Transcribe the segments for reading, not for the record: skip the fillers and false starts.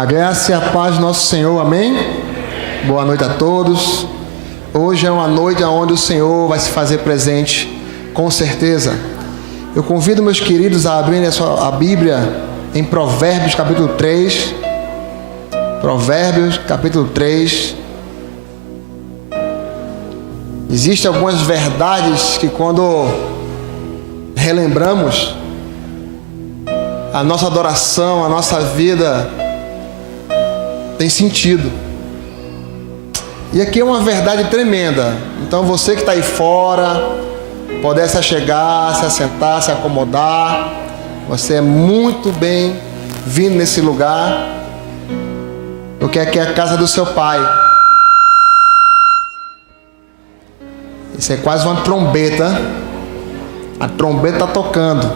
A graça e a paz do nosso Senhor, amém? Boa noite a todos. Hoje é uma noite onde o Senhor vai se fazer presente, com certeza. Eu convido meus queridos a abrirem a Bíblia em Provérbios capítulo 3. Provérbios capítulo 3. Existem algumas verdades que quando relembramos, a nossa adoração, a nossa vida tem sentido. E aqui é uma verdade tremenda. Então você que está aí fora, puder se achegar, se assentar, se acomodar, você é muito bem vindo nesse lugar, porque aqui é a casa do seu pai. Isso é quase uma trombeta. A trombeta está tocando.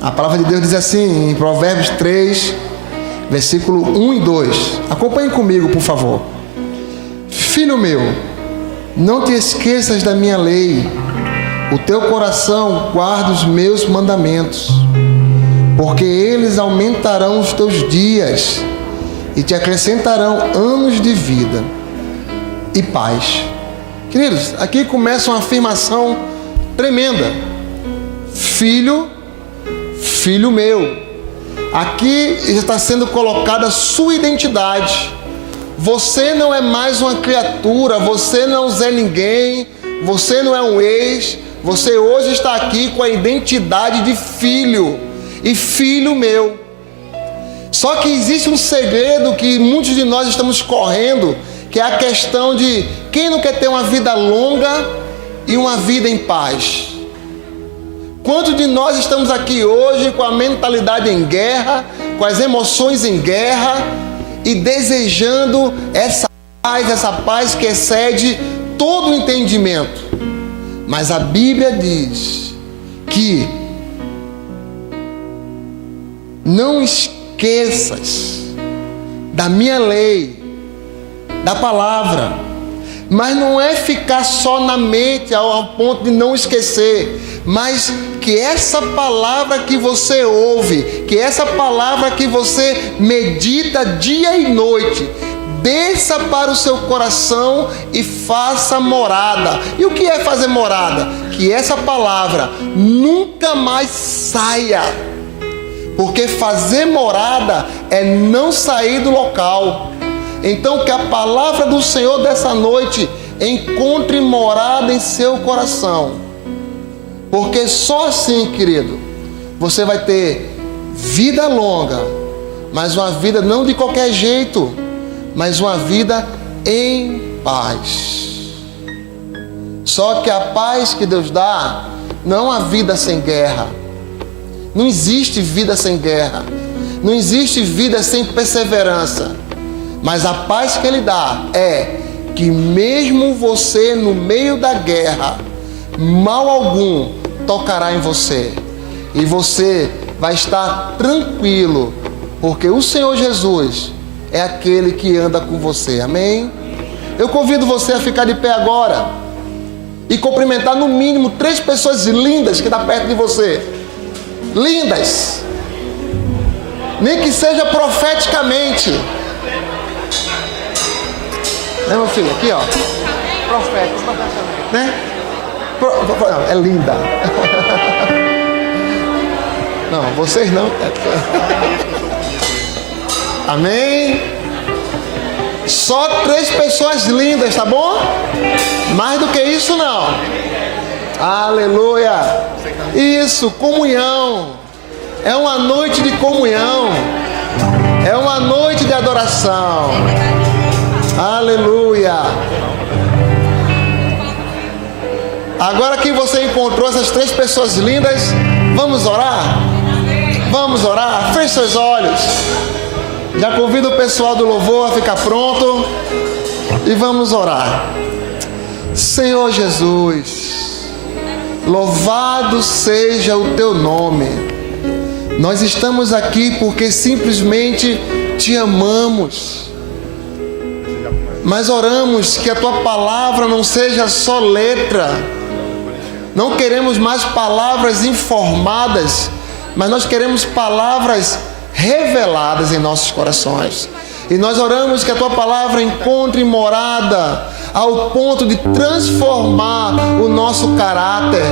A palavra de Deus diz assim em Provérbios 3, versículo 1 e 2. Acompanhe comigo, por favor. Filho meu, não te esqueças da minha lei. O teu coração guarda os meus mandamentos, porque eles aumentarão os teus dias e te acrescentarão anos de vida e paz. Queridos, aqui começa uma afirmação tremenda. Filho meu. Aqui está sendo colocada a sua identidade. Você não é mais uma criatura, você não é um Zé Ninguém, você não é um ex, você hoje está aqui com a identidade de filho, e filho meu. Só que existe um segredo que muitos de nós estamos correndo, que é a questão de quem não quer ter uma vida longa e uma vida em paz. Quantos de nós estamos aqui hoje com a mentalidade em guerra, com as emoções em guerra e desejando essa paz que excede todo o entendimento? Mas a Bíblia diz que não esqueças da minha lei, da palavra. Mas não é ficar só na mente ao ponto de não esquecer, mas que essa palavra que você ouve, que essa palavra que você medita dia e noite, desça para o seu coração e faça morada. E o que é fazer morada? Que essa palavra nunca mais saia, porque fazer morada é não sair do local. Então que a palavra do Senhor dessa noite encontre morada em seu coração, porque só assim, querido, você vai ter vida longa, mas uma vida não de qualquer jeito, mas uma vida em paz. Só que a paz que Deus dá não é uma vida sem guerra. Não existe vida sem guerra, não existe vida sem perseverança. Mas a paz que Ele dá é que mesmo você no meio da guerra, mal algum tocará em você. E você vai estar tranquilo, porque o Senhor Jesus é aquele que anda com você. Amém? Eu convido você a ficar de pé agora e cumprimentar no mínimo 3 pessoas lindas que estão perto de você. Lindas. Nem que seja profeticamente. Né, meu filho? Aqui, ó. Profeta, né? Não, é linda. Não, vocês não. Amém? Só 3 pessoas lindas, tá bom? Mais do que isso, não. Aleluia. Isso, comunhão. É uma noite de comunhão. É uma noite de adoração. Aleluia. Agora que você encontrou essas 3 pessoas lindas, vamos orar? Vamos orar? Feche seus olhos. Já convido o pessoal do louvor a ficar pronto e vamos orar. Senhor Jesus, louvado seja o teu nome. Nós estamos aqui porque simplesmente te amamos. Mas oramos que a tua palavra não seja só letra. Não queremos mais palavras informadas, mas nós queremos palavras reveladas em nossos corações. E nós oramos que a Tua palavra encontre morada ao ponto de transformar o nosso caráter,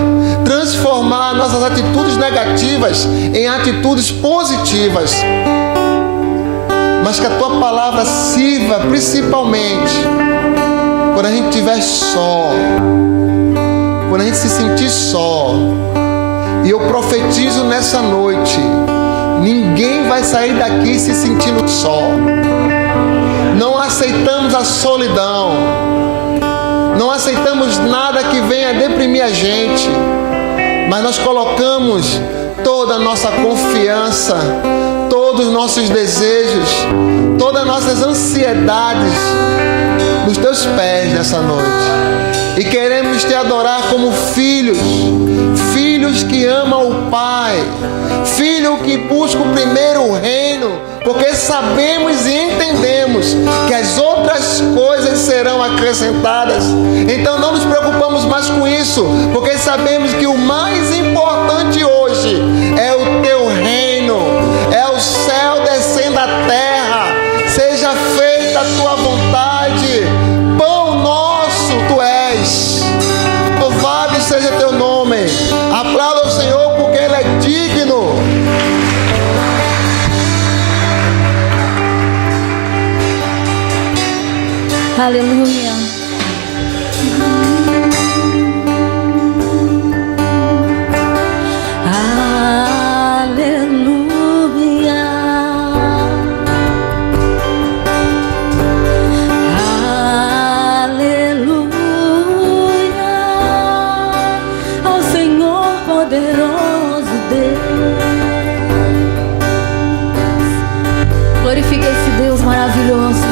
transformar nossas atitudes negativas em atitudes positivas. Mas que a Tua palavra sirva principalmente quando a gente estiver só, quando a gente se sentir só. E eu profetizo nessa noite, ninguém vai sair daqui se sentindo só. Não aceitamos a solidão, não aceitamos nada que venha deprimir a gente, mas nós colocamos toda a nossa confiança, todos os nossos desejos, todas as nossas ansiedades nos Teus pés nessa noite. E queremos Te adorar como filhos, filhos que amam o Pai, filho que busca o primeiro reino, porque sabemos e entendemos que as outras coisas serão acrescentadas. Então não nos preocupamos mais com isso, porque sabemos que o mais importante hoje é o Teu reino, é o céu descendo à terra. Seja feita a Tua vontade. Pão nosso Tu és. Louvado seja Teu nome. Aplauda o Senhor porque Ele é digno. Aleluia. Aleluia. Aleluia. Ao Senhor poderoso Deus. Glorifique esse Deus maravilhoso.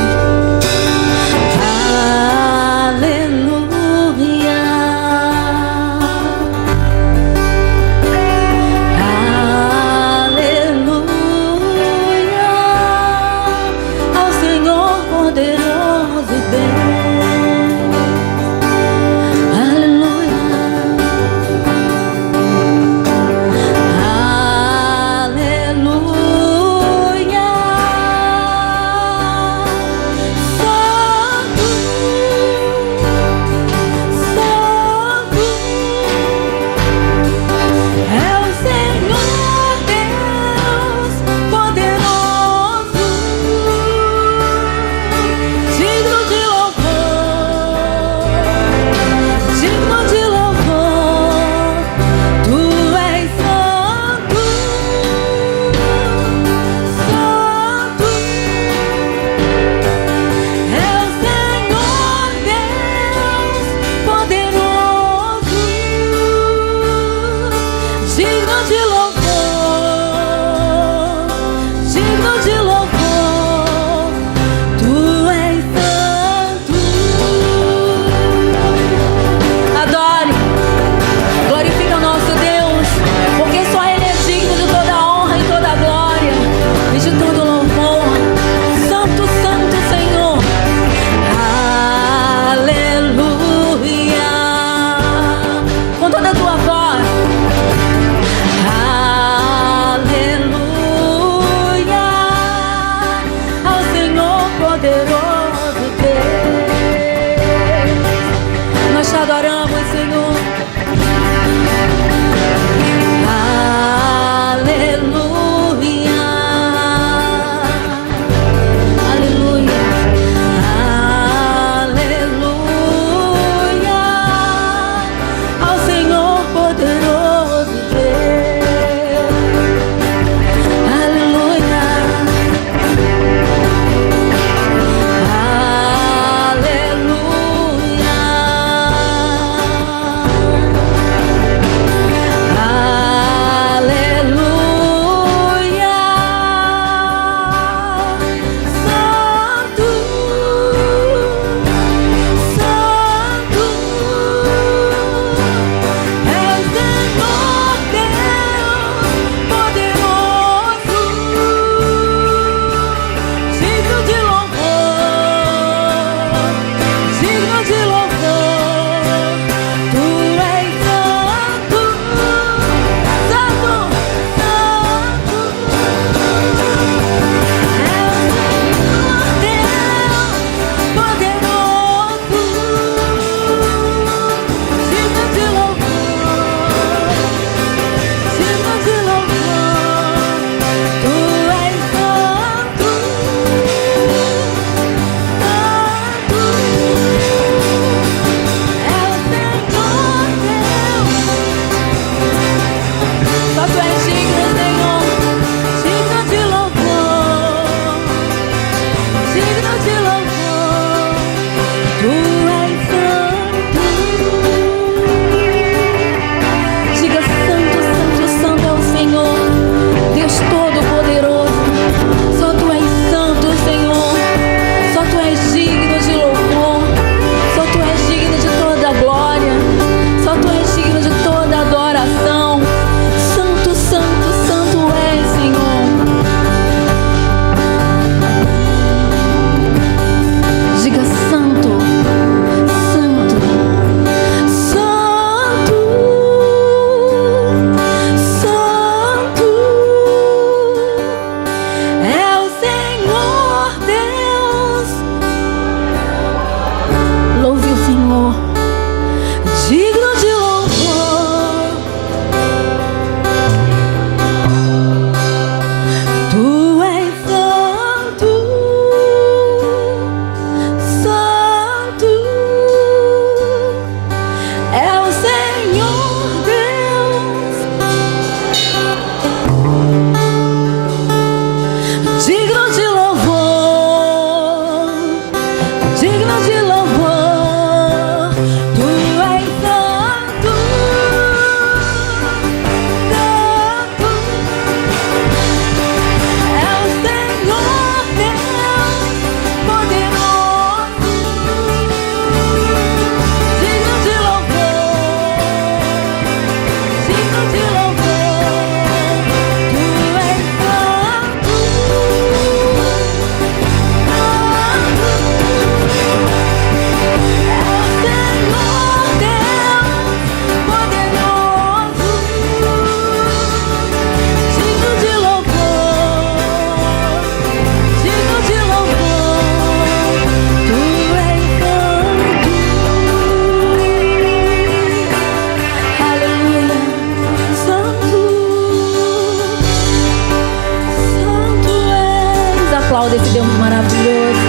maravilhoso.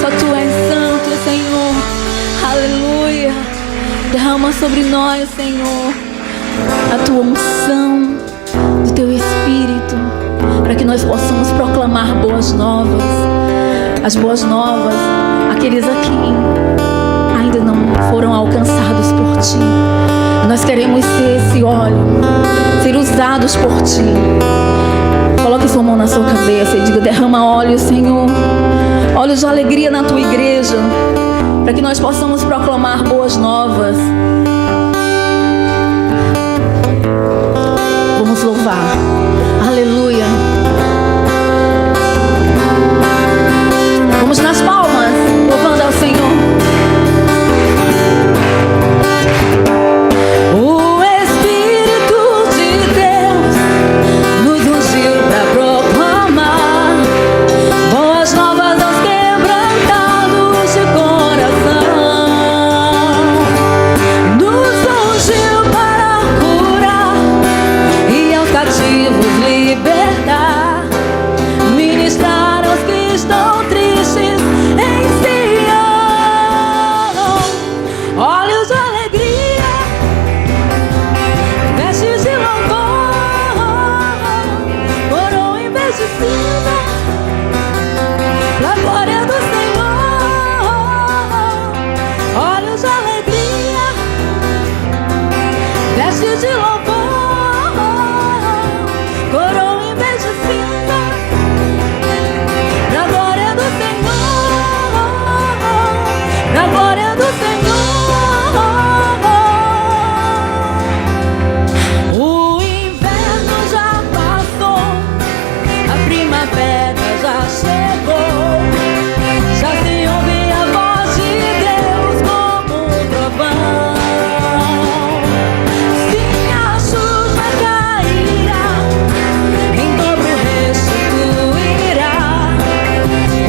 Só Tu és santo, Senhor. Aleluia. Derrama sobre nós, Senhor, a Tua unção do Teu Espírito, para que nós possamos proclamar boas novas. As boas novas, aqueles aqui ainda não foram alcançados por Ti. Nós queremos ser esse óleo, ser usados por Ti. Coloque sua mão na sua cabeça e diga: derrama óleo, Senhor, óleos de alegria na Tua igreja, para que nós possamos proclamar boas novas. Vamos louvar. Aleluia. Vamos nas palmas, louvando ao Senhor. O Espírito de Deus nos ungiu para proclamar boas novas aos quebrantados de coração. Nos ungiu para curar e aos cativos libertar, ministrar aos que estão tristes em Sião. Olhos de alegria, vestes de louvor, coroa em vez de cinza, pra glória do Senhor. Olhos de alegria, vestes de louvor, coroa em vez de cinza, pra glória do Senhor, pra glória do Senhor. O inverno já passou, a primavera já chegou, já se ouve a voz de Deus como um trovão. Sim, a chuva cairá, em dobro restituirá,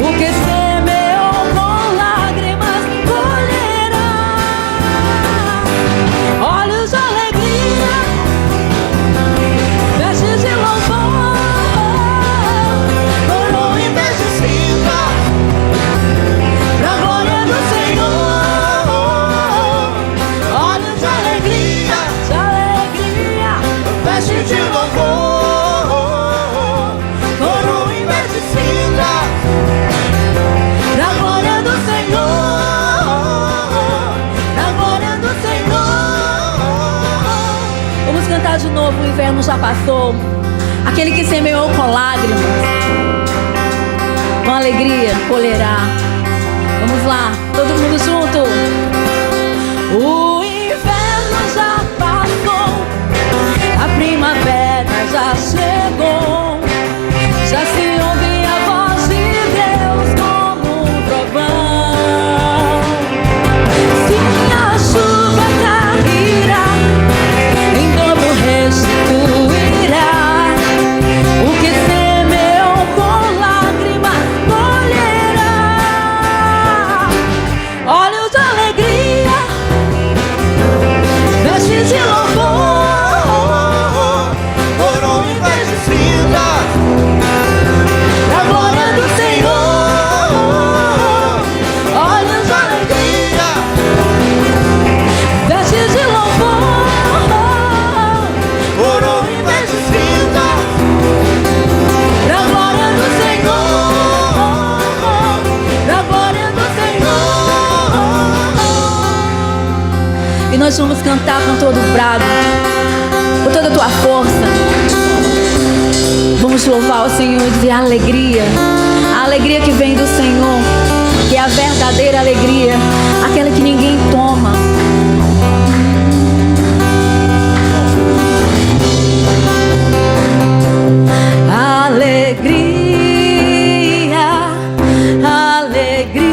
o que semeou com lágrimas colherá. Olhos de alegria, vestes de louvor, coroa em vez de cinza, pra glória do Senhor. Olhos de alegria, vestes de louvor, coroa em vez de cinza, pra glória do Senhor, pra glória do Senhor. Vamos cantar de novo. O inverno já passou, aquele que semeou com lágrimas, com alegria colherá. Vamos lá, todo mundo junto. O inverno já passou, a primavera já chegou, já se ouve a voz de Deus como um trovão. Sim, a chuva cairá, em dobro restituirá, o que semeou com lágrimas colherá. Olhos de alegria, vestes de louvor, coroa em vez de cinza, pra glória do Senhor. Olhos de alegria, vestes de louvor, coroa em vez de cinza, pra glória do Senhor, pra glória do Senhor. E nós vamos cantar com todo o brado, com toda a tua força. Vamos louvar o Senhor e dizer: alegria, a alegria que vem do Senhor, que é a verdadeira alegria, aquela que ninguém toma. Alegria, alegria,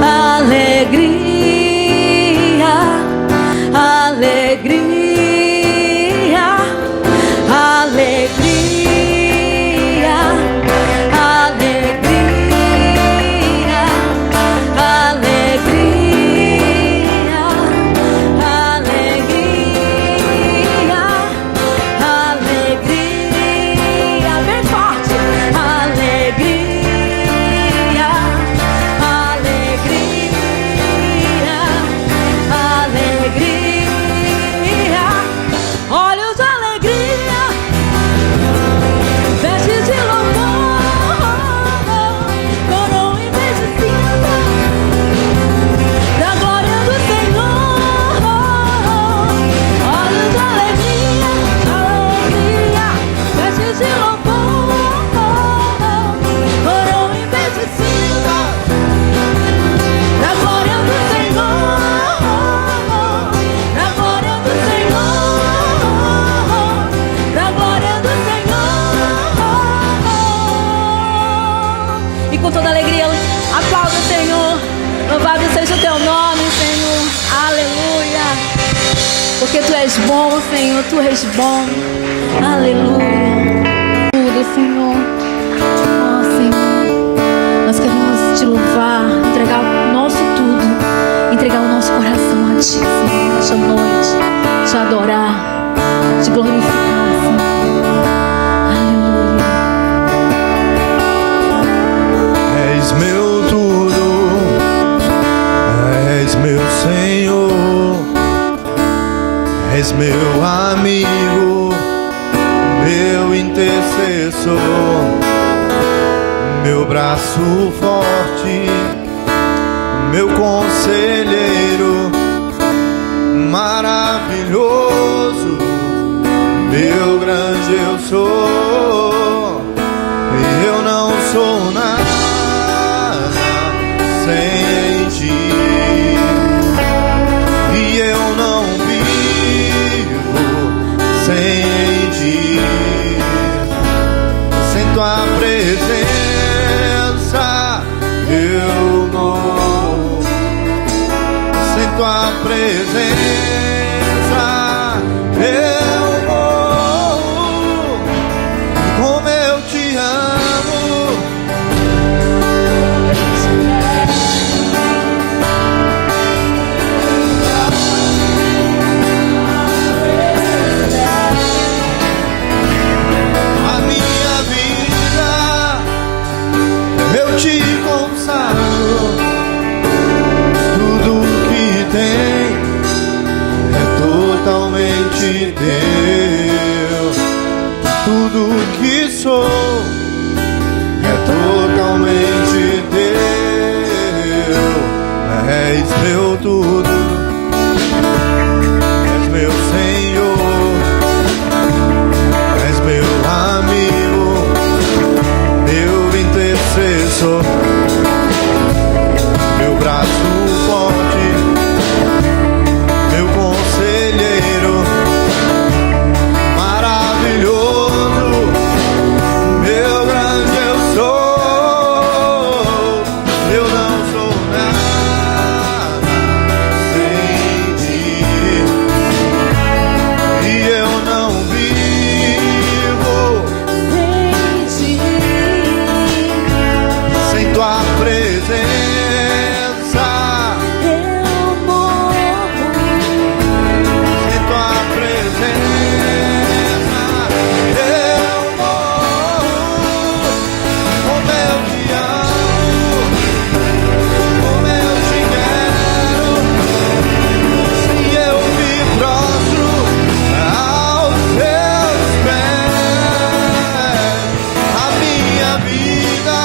alegria, alegria, alegria, alegria. e com toda alegria aplauda o Senhor. Louvado seja o teu nome, Senhor. Aleluia. Porque tu és bom, Senhor, tu és bom. Aleluia. Tudo, Senhor. Ó, Senhor, nós queremos te louvar, entregar o nosso tudo, entregar o nosso coração a ti, Senhor, nesta noite, te adorar, te glorificar, Senhor. Aleluia. És meu tudo, és meu Senhor, és meu amigo, meu intercessor, meu braço forte, meu conselheiro, maravilhoso, meu grande eu sou, e eu não sou nada sem ti, e eu não vivo sem ti, sem tua presença eu morro, sem tua presença eu morro, como eu te amo. A minha vida eu te consagro, tudo que tem é totalmente teu, tudo que sou é totalmente teu, és meu tudo, és meu Senhor, és meu amigo, meu intercessor, meu braço forte, meu conselheiro, maravilhoso, meu grande eu sou, eu não sou nada sem ti, e eu não vivo Sem ti, sem tua presença. eu morro. Sem tua presença eu morro, como eu te amo, como eu te quero, se eu me prostro aos teus pés, a minha vida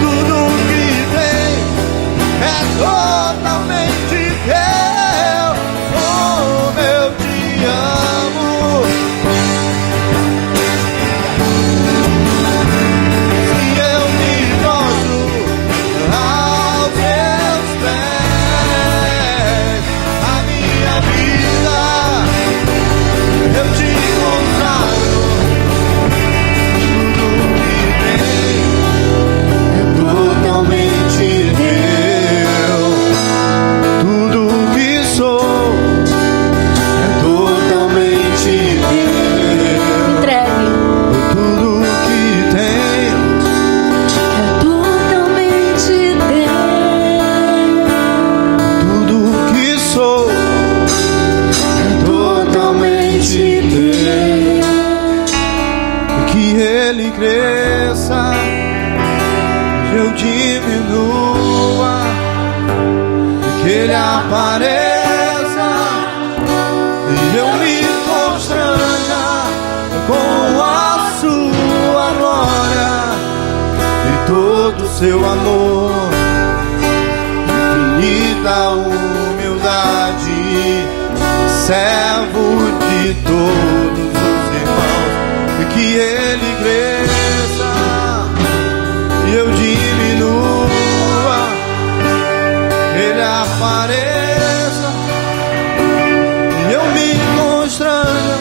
tudo que tem é totalmente teu, como eu te amo. Se eu me prostro aos teus pés, a minha vida eu te consagro, tudo que tem é totalmente teu, tudo que sou é totalmente teu, Entregue. tudo que tenho É totalmente teu. tudo que sou é totalmente teu, que ele cresça, eu diminua, que ele apareça e eu me constranja com a sua glória e todo o seu amor, infinita humildade, servo de todos os irmãos, e que ele cresça e eu diminua, ele apareça e eu me constranja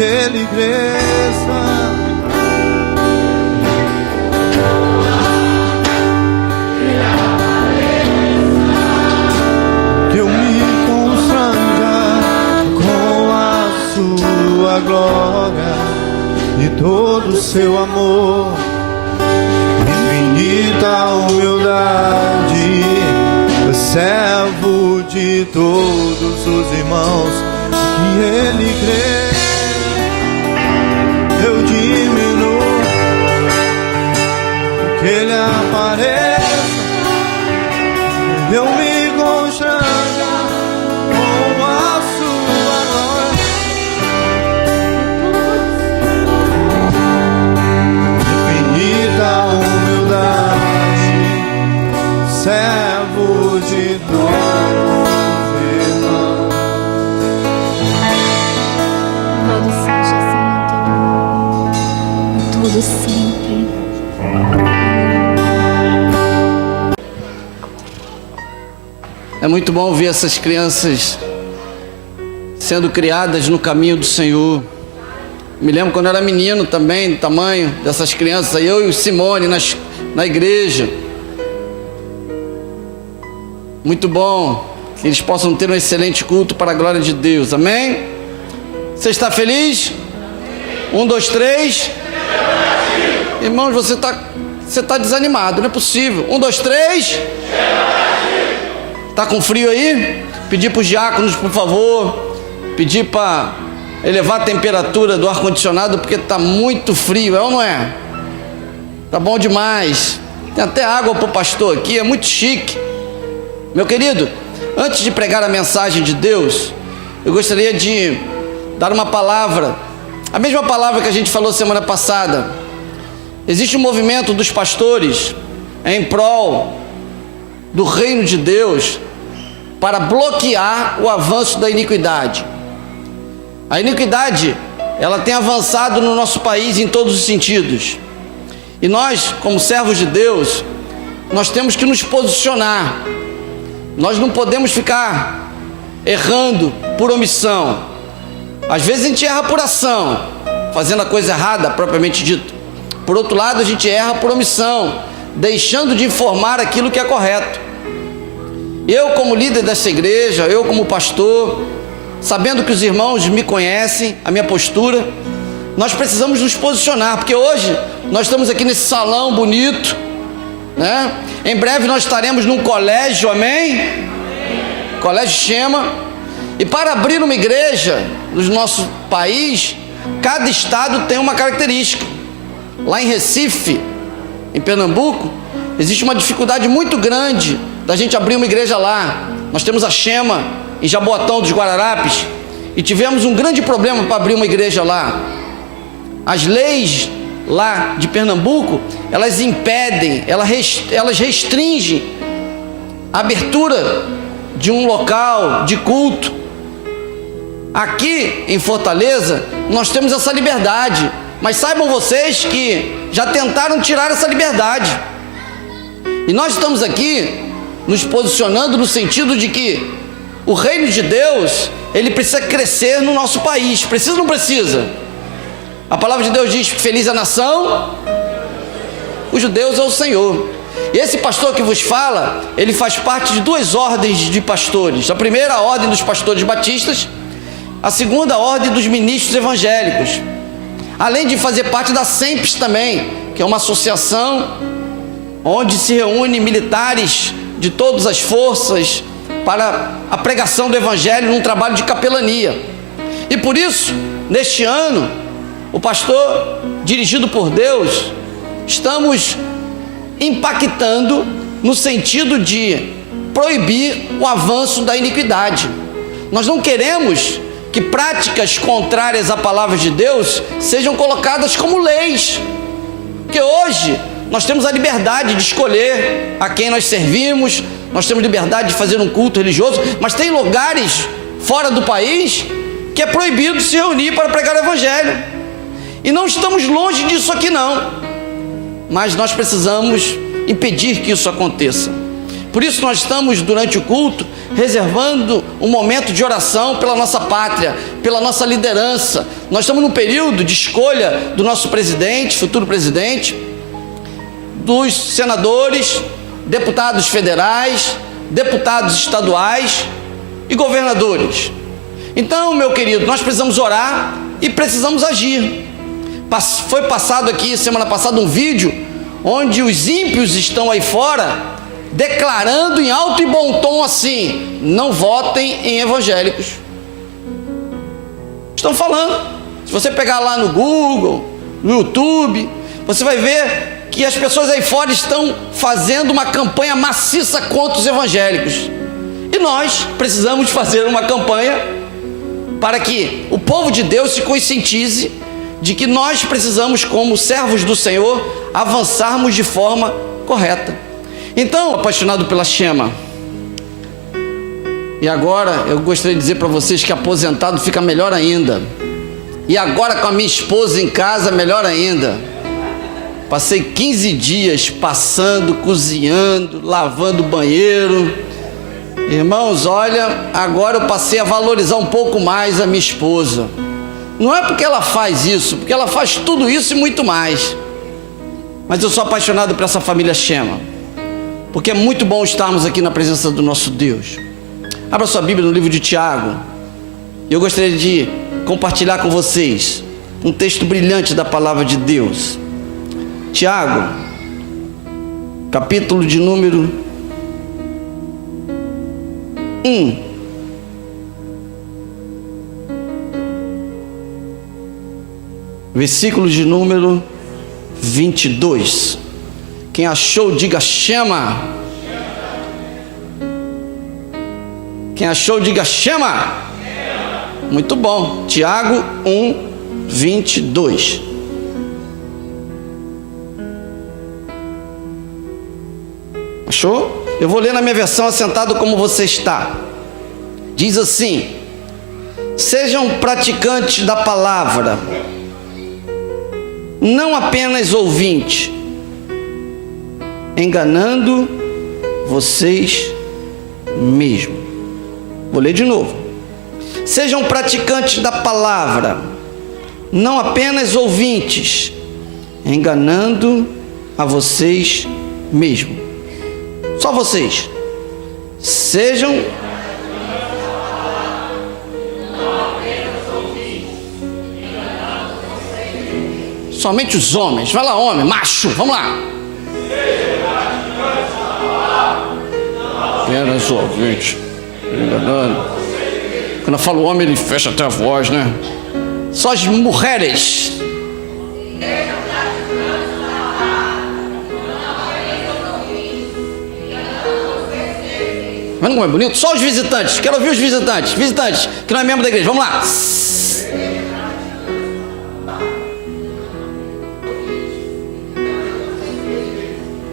Ele cresça. Que eu me constranja com a sua glória e todo o seu amor, infinita humildade, servo de todos os irmãos. Que Ele cresça, eu diminuo, que Ele apareça, eu me constranja com a sua glória, infinita humildade, servo de todos os irmãos. Louvado seja, Senhor, tudo sempre. É muito bom ver essas crianças sendo criadas no caminho do Senhor. Me lembro quando eu era menino também, do tamanho dessas crianças aí, eu e o Simone na igreja. Muito bom que eles possam ter um excelente culto para a glória de Deus, amém? Você está feliz? 1, 2, 3. Irmãos, você está desanimado, não é possível. 1, 2, 3. Está com frio aí? Pedir para os diáconos, por favor, pedir para elevar a temperatura do ar-condicionado, porque está muito frio, é ou não é? Tá bom demais. Tem até água para o pastor aqui, é muito chique. Meu querido, antes de pregar a mensagem de Deus, eu gostaria de dar uma palavra, a mesma palavra que a gente falou semana passada. Existe um movimento dos pastores em prol do reino de Deus para bloquear o avanço da iniquidade. A iniquidade, ela tem avançado no nosso país em todos os sentidos. E nós, como servos de Deus, nós temos que nos posicionar. Nós não podemos ficar errando por omissão. Às vezes a gente erra por ação, fazendo a coisa errada, propriamente dito. Por outro lado, a gente erra por omissão, deixando de informar aquilo que é correto. Eu, como líder dessa igreja, eu como pastor, sabendo que os irmãos me conhecem, a minha postura, nós precisamos nos posicionar, porque hoje nós estamos aqui nesse salão bonito, né? Em breve nós estaremos num colégio, amém? Colégio Shema. E para abrir uma igreja no nosso país, cada estado tem uma característica. Lá em Recife, em Pernambuco, existe uma dificuldade muito grande da gente abrir uma igreja lá. Nós temos a Shema em Jaboatão dos Guararapes e tivemos um grande problema para abrir uma igreja lá. As leis lá de Pernambuco, elas impedem, elas restringem a abertura de um local de culto. Aqui em Fortaleza nós temos essa liberdade, mas saibam vocês que já tentaram tirar essa liberdade. E nós estamos aqui nos posicionando no sentido de que o reino de Deus, ele precisa crescer no nosso país. Precisa ou não precisa? A palavra de Deus diz que feliz é a nação cujo Deus é o Senhor. E esse pastor que vos fala, ele faz parte de 2 ordens de pastores. A primeira, a ordem dos pastores batistas. A segunda, a ordem dos ministros evangélicos. Além de fazer parte da SEMPES também, que é uma associação onde se reúnem militares de todas as forças para a pregação do evangelho num trabalho de capelania. E por isso, neste ano, o pastor, dirigido por Deus, estamos impactando no sentido de proibir o avanço da iniquidade. Nós não queremos que práticas contrárias à palavra de Deus sejam colocadas como leis, porque hoje nós temos a liberdade de escolher a quem nós servimos, nós temos liberdade de fazer um culto religioso, mas tem lugares fora do país que é proibido se reunir para pregar o evangelho, e não estamos longe disso aqui não, mas nós precisamos impedir que isso aconteça. Por isso nós estamos, durante o culto, reservando um momento de oração pela nossa pátria, pela nossa liderança. Nós estamos num período de escolha do nosso presidente, futuro presidente, dos senadores, deputados federais, deputados estaduais e governadores. Então, meu querido, nós precisamos orar e precisamos agir. Foi passado aqui, semana passada, um vídeo onde os ímpios estão aí fora declarando em alto e bom tom assim: não votem em evangélicos. Estão falando. Se você pegar lá no Google, no YouTube, você vai ver que as pessoas aí fora estão fazendo uma campanha maciça contra os evangélicos. E nós precisamos fazer uma campanha para que o povo de Deus se conscientize de que nós precisamos, como servos do Senhor, avançarmos de forma correta. Então, apaixonado pela Shema, e agora eu gostaria de dizer para vocês que aposentado fica melhor ainda, e agora com a minha esposa em casa, melhor ainda. Passei 15 dias passando, cozinhando, lavando o banheiro. Irmãos, olha, agora eu passei a valorizar um pouco mais a minha esposa. Não é porque ela faz isso, porque ela faz tudo isso e muito mais. Mas eu sou apaixonado por essa família Shema, porque é muito bom estarmos aqui na presença do nosso Deus. Abra sua Bíblia no livro de Tiago. Eu gostaria de compartilhar com vocês um texto brilhante da palavra de Deus. Tiago, capítulo de número 1. Versículo de número 22. Quem achou, diga Shema. Quem achou, diga Shema. Muito bom. Tiago 1, 22. Achou? Eu vou ler na minha versão, assentado como você está. Diz assim: sejam praticantes da palavra, não apenas ouvintes, enganando vocês mesmos. Vou ler de novo. Sejam praticantes da palavra, não apenas ouvintes, enganando a vocês mesmos. Só vocês. Sejam somente os homens. Vai lá, homem, macho, vamos lá. Apenas ouvintes, enganando. Quando eu falo homem, ele fecha até a voz, né? Só as mulheres. Vendo como é bonito? Só os visitantes. Quero ouvir os visitantes. Visitantes, que não é membro da igreja. Vamos lá.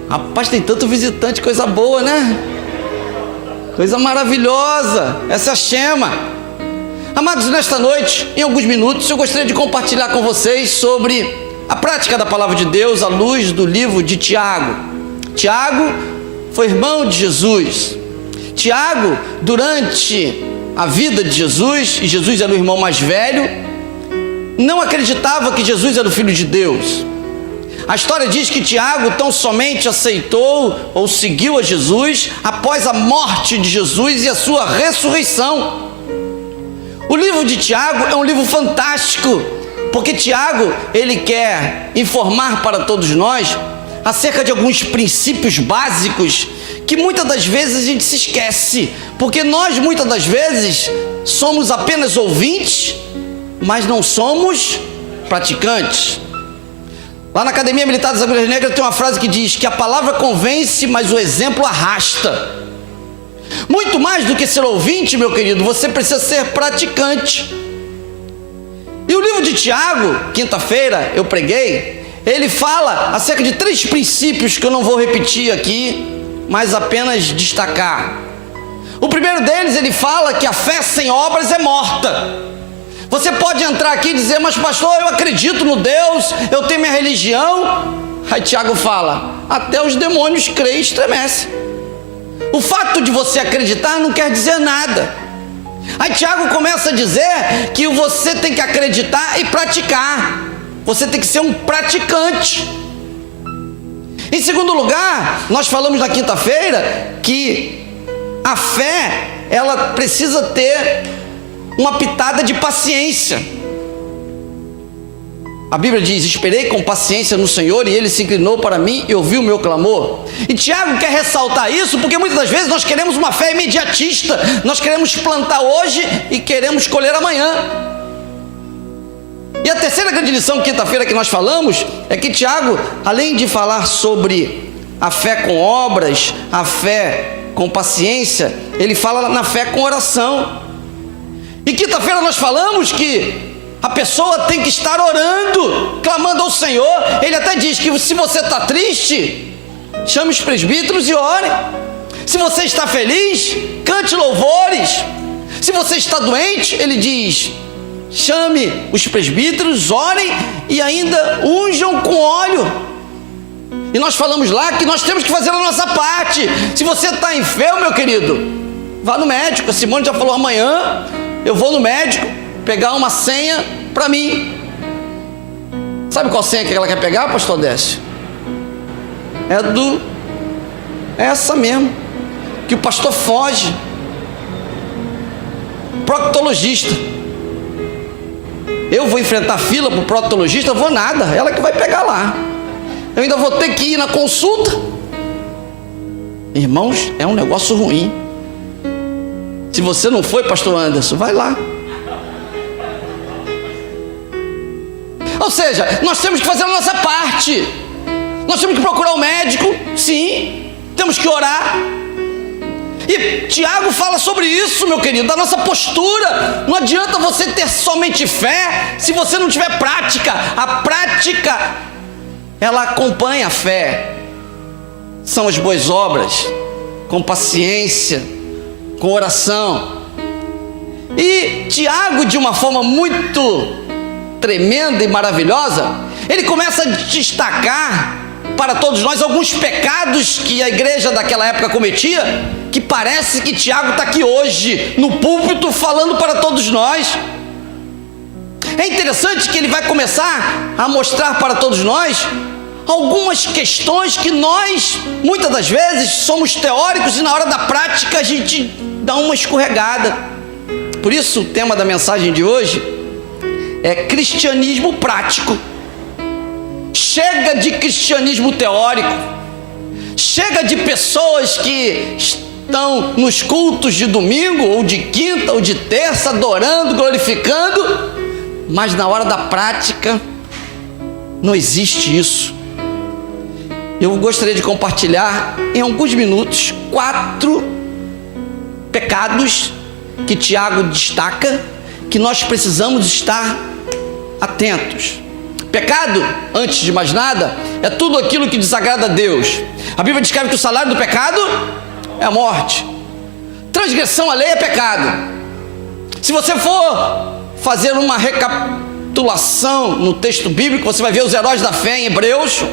Rapaz, tem tanto visitante, coisa boa, né? Coisa maravilhosa. Essa é a Shema. Amados, nesta noite, em alguns minutos, eu gostaria de compartilhar com vocês sobre a prática da palavra de Deus à luz do livro de Tiago. Tiago foi irmão de Jesus. Tiago, durante a vida de Jesus, e Jesus era o irmão mais velho, não acreditava que Jesus era o Filho de Deus. A história diz que Tiago tão somente aceitou ou seguiu a Jesus após a morte de Jesus e a sua ressurreição. O livro de Tiago é um livro fantástico, porque Tiago, ele quer informar para todos nós acerca de alguns princípios básicos que muitas das vezes a gente se esquece, porque nós muitas das vezes somos apenas ouvintes, mas não somos praticantes. Lá na Academia Militar das Agulhas Negras tem uma frase que diz que a palavra convence, mas o exemplo arrasta. Muito mais do que ser ouvinte, meu querido, você precisa ser praticante. E o livro de Tiago, quinta-feira eu preguei, ele fala acerca de 3 princípios que eu não vou repetir aqui, mas apenas destacar. O primeiro deles, ele fala que a fé sem obras é morta. Você pode entrar aqui e dizer: mas pastor, eu acredito no Deus, eu tenho minha religião. Aí Tiago fala: até os demônios creem e estremecem. O fato de você acreditar não quer dizer nada. Aí Tiago começa a dizer que você tem que acreditar e praticar. Você tem que ser um praticante. Em segundo lugar, nós falamos na quinta-feira que a fé, ela precisa ter uma pitada de paciência. A Bíblia diz: esperei com paciência no Senhor, e Ele se inclinou para mim e ouviu o meu clamor. E Tiago quer ressaltar isso, porque muitas das vezes nós queremos uma fé imediatista. Nós queremos plantar hoje e queremos colher amanhã. E a terceira grande lição, quinta-feira, que nós falamos, é que Tiago, além de falar sobre a fé com obras, a fé com paciência, ele fala na fé com oração. E quinta-feira nós falamos que a pessoa tem que estar orando, clamando ao Senhor. Ele até diz que se você está triste, chame os presbíteros e ore. Se você está feliz, cante louvores. Se você está doente, ele diz: chame os presbíteros, orem e ainda unjam com óleo. E nós falamos lá que nós temos que fazer a nossa parte. Se você está enfermo, meu querido, vá no médico. A Simone já falou: amanhã eu vou no médico pegar uma senha para mim. Sabe qual senha que ela quer pegar, pastor Décio? É essa mesmo, que o pastor foge. Proctologista. Eu vou enfrentar fila para o proctologista? Vou nada, ela que vai pegar lá. Eu ainda vou ter que ir na consulta. Irmãos, é um negócio ruim. Se você não foi, pastor Anderson, vai lá. Ou seja, nós temos que fazer a nossa parte. Nós temos que procurar o médico, sim. Temos que orar. E Tiago fala sobre isso, meu querido, da nossa postura. Não adianta você ter somente fé se você não tiver prática. A prática, ela acompanha a fé. São as boas obras, com paciência, com oração. E Tiago, de uma forma muito tremenda e maravilhosa, ele começa a destacar para todos nós alguns pecados que a igreja daquela época cometia, que parece que Tiago está aqui hoje no púlpito falando para todos nós. É interessante que ele vai começar a mostrar para todos nós algumas questões que nós, muitas das vezes, somos teóricos e na hora da prática a gente dá uma escorregada. Por isso o tema da mensagem de hoje é cristianismo prático. Chega de cristianismo teórico. Chega de pessoas que estão nos cultos de domingo, ou de quinta, ou de terça, adorando, glorificando, mas na hora da prática não existe isso. Eu gostaria de compartilhar em alguns minutos 4 pecados que Tiago destaca, que nós precisamos estar atentos. Pecado, antes de mais nada, é tudo aquilo que desagrada a Deus. A Bíblia descreve que o salário do pecado é a morte. Transgressão à lei é pecado. Se você for fazer uma recapitulação no texto bíblico, você vai ver os heróis da fé em Hebreus.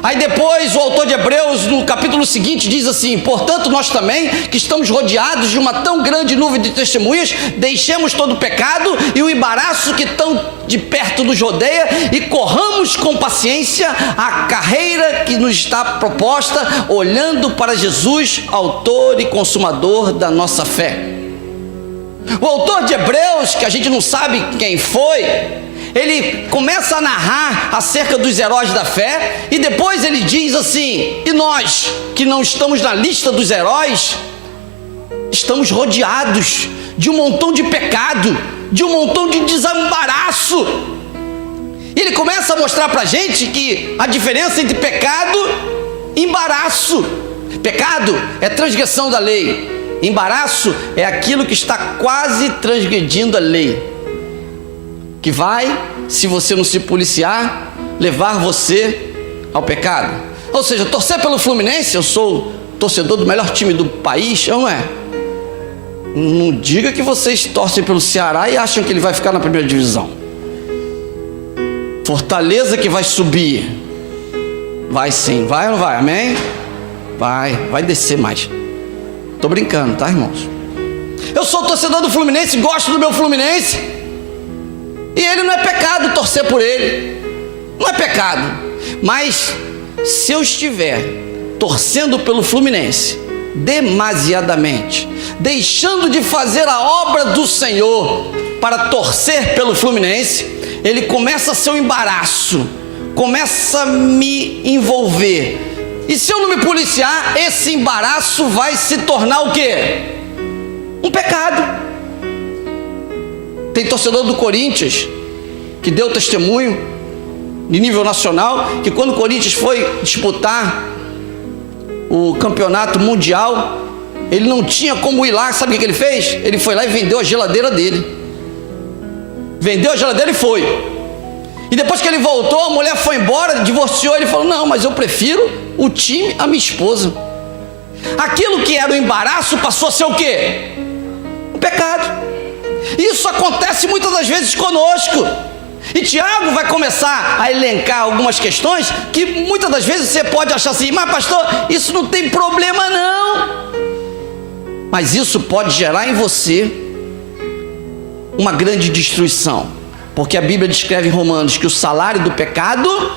Aí depois o autor de Hebreus, no capítulo seguinte, diz assim: portanto nós também, que estamos rodeados de uma tão grande nuvem de testemunhas, deixemos todo o pecado e o embaraço que tão de perto nos rodeia, e corramos com paciência a carreira que nos está proposta, olhando para Jesus, autor e consumador da nossa fé. O autor de Hebreus, que a gente não sabe quem foi, ele começa a narrar acerca dos heróis da fé, e depois ele diz assim: e nós, que não estamos na lista dos heróis, estamos rodeados de um montão de pecado, de um montão de desembaraço. E ele começa a mostrar pra gente que a diferença entre pecado e embaraço: pecado é transgressão da lei, embaraço é aquilo que está quase transgredindo a lei, que vai, se você não se policiar, levar você ao pecado. Ou seja, torcer pelo Fluminense, eu sou torcedor do melhor time do país, não é? Não diga que vocês torcem pelo Ceará e acham que ele vai ficar na primeira divisão. Fortaleza que vai subir. Vai sim, vai ou não vai? Amém? Vai descer mais. Tô brincando, tá, irmãos? Eu sou torcedor do Fluminense, gosto do meu Fluminense. E ele não é pecado torcer por ele. Não é pecado. Mas se eu estiver torcendo pelo Fluminense demasiadamente, deixando de fazer a obra do Senhor para torcer pelo Fluminense, ele começa a ser um embaraço, começa a me envolver. E se eu não me policiar, esse embaraço vai se tornar o quê? Um pecado. Tem torcedor do Corinthians que deu testemunho de nível nacional, que quando o Corinthians foi disputar o campeonato mundial, ele não tinha como ir lá. Sabe o que ele fez? Ele foi lá e vendeu a geladeira dele. Vendeu a geladeira e foi. E depois que ele voltou, a mulher foi embora, divorciou. Ele falou: não, mas eu prefiro o time à minha esposa. Aquilo que era o embaraço passou a ser o quê? Um pecado. Isso acontece muitas das vezes conosco. E Tiago vai começar a elencar algumas questões que muitas das vezes você pode achar assim: mas pastor, isso não tem problema não. Mas isso pode gerar em você uma grande destruição, porque a Bíblia descreve em Romanos que o salário do pecado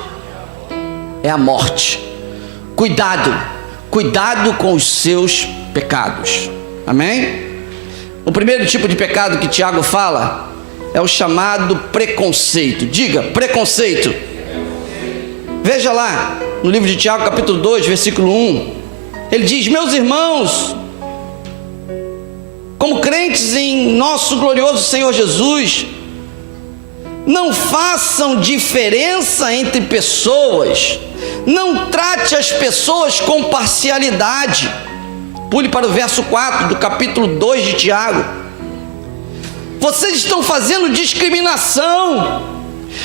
é a morte. Cuidado com os seus pecados. Amém? O primeiro tipo de pecado que Tiago fala é o chamado preconceito. Diga, preconceito. Veja lá, no livro de Tiago, capítulo 2, versículo 1. Ele diz: meus irmãos, como crentes em nosso glorioso Senhor Jesus, não façam diferença entre pessoas. Não trate as pessoas com parcialidade. Pule para o verso 4 do capítulo 2 de Tiago. Vocês estão fazendo discriminação.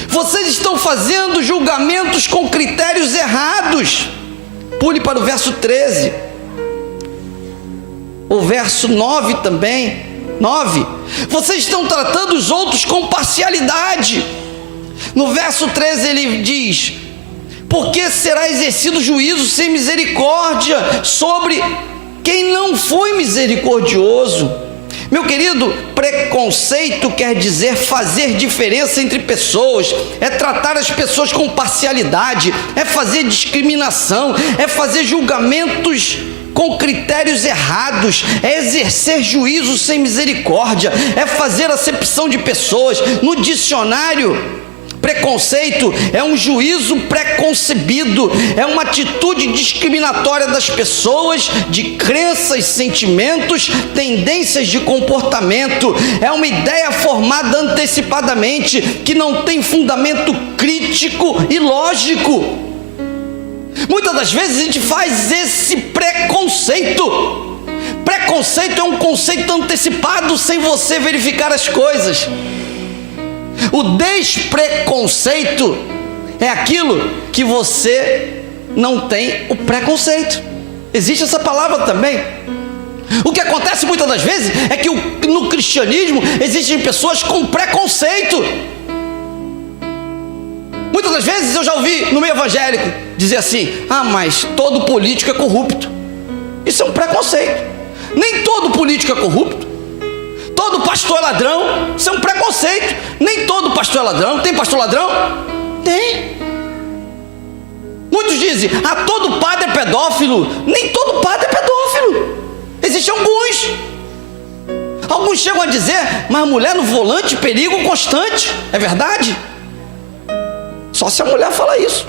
Vocês estão fazendo julgamentos com critérios errados. Pule para o verso 13. O verso 9 também. 9. Vocês estão tratando os outros com parcialidade. No verso 13 ele diz: porque será exercido juízo sem misericórdia sobre quem não foi misericordioso. Meu querido, preconceito quer dizer fazer diferença entre pessoas, é tratar as pessoas com parcialidade, é fazer discriminação, é fazer julgamentos com critérios errados, é exercer juízo sem misericórdia, é fazer acepção de pessoas. No dicionário, preconceito é um juízo preconcebido, é uma atitude discriminatória das pessoas, de crenças, sentimentos, tendências de comportamento. É uma ideia formada antecipadamente, que não tem fundamento crítico e lógico. Muitas das vezes a gente faz esse preconceito. Preconceito é um conceito antecipado sem você verificar as coisas. O despreconceito é aquilo que você não tem o preconceito. Existe essa palavra também. O que acontece muitas das vezes é que no cristianismo existem pessoas com preconceito. Muitas das vezes eu já ouvi no meio evangélico dizer assim: ah, mas todo político é corrupto. Isso é um preconceito. Nem todo político é corrupto. Todo pastor é ladrão. Isso é um preconceito. Nem todo pastor é ladrão. Tem pastor ladrão? Tem. Muitos dizem: ah, todo padre é pedófilo. Nem todo padre é pedófilo. Existem alguns. Alguns chegam a dizer: mas mulher no volante, perigo constante. É verdade? Só se a mulher fala isso.